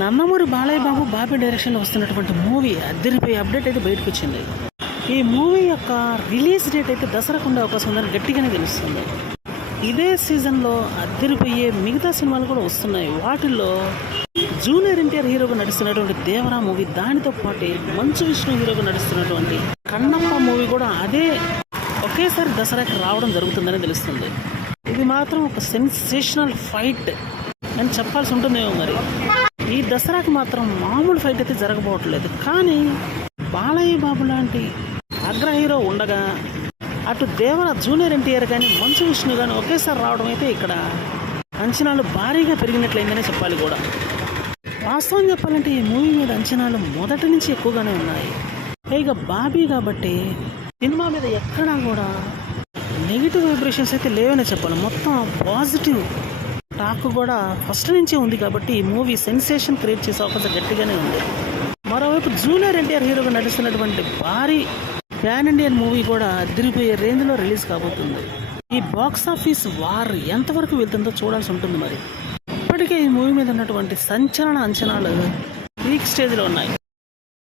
నందమూరి బాలయ్య బాబు బాబీ డైరెక్షన్లో వస్తున్నటువంటి movie అద్దరిపోయి update అయితే బయటకు వచ్చింది. ఈ మూవీ యొక్క రిలీజ్ డేట్ అయితే దసరాకు ఉండే అవకాశం ఉందని గట్టిగానే తెలుస్తుంది. ఇదే సీజన్లో అద్దరిపోయే మిగతా సినిమాలు కూడా వస్తున్నాయి. వాటిల్లో జూనియర్ ఎన్టీఆర్ హీరోగా నడుస్తున్నటువంటి దేవరా మూవీ, దానితో పాటు మంచు విష్ణు హీరోగా నడుస్తున్నటువంటి కన్నప్ప మూవీ కూడా ఒకేసారి దసరాకి రావడం జరుగుతుందని తెలుస్తుంది. ఇది మాత్రం ఒక సెన్సేషనల్ ఫైట్ అని చెప్పాల్సి ఉంటుందేమో. మరి ఈ దసరాకి మాత్రం మామూలు ఫైట్ అయితే జరగబోవట్లేదు. కానీ బాలయ్య బాబు లాంటి అగ్ర హీరో ఉండగా అటు దేవర జూనియర్ ఎన్టీఆర్ కానీ మంచు విష్ణు కానీ ఒకేసారి రావడం అయితే ఇక్కడ అంచనాలు భారీగా పెరిగినట్లయిందనే చెప్పాలి కూడా. వాస్తవం చెప్పాలంటే ఈ మూవీ మీద అంచనాలు మొదటి నుంచి ఎక్కువగానే ఉన్నాయి. పైగా బాబీ కాబట్టి సినిమా మీద ఎక్కడా కూడా నెగిటివ్ వైబ్రేషన్స్ అయితే లేవనే చెప్పాలి. మొత్తం పాజిటివ్ టాక్ కూడా ఫస్ట్ నుంచే ఉంది కాబట్టి ఈ మూవీ సెన్సేషన్ క్రియేట్ చేసే అవకాశం గట్టిగానే ఉంది. మరోవైపు జూనియర్ ఎన్టీఆర్ హీరోగా నడుస్తున్నటువంటి భారీ ప్యాన్ ఇండియన్ మూవీ కూడా అదిరిపోయే రేంజ్లో రిలీజ్ కాబోతుంది. ఈ బాక్స్ ఆఫీస్ వార్ ఎంతవరకు వెళ్తుందో చూడాల్సి ఉంటుంది. మరి ఇప్పటికే ఈ మూవీ మీద ఉన్నటువంటి సంచలన అంచనాలు పీక్ స్టేజ్లో ఉన్నాయి.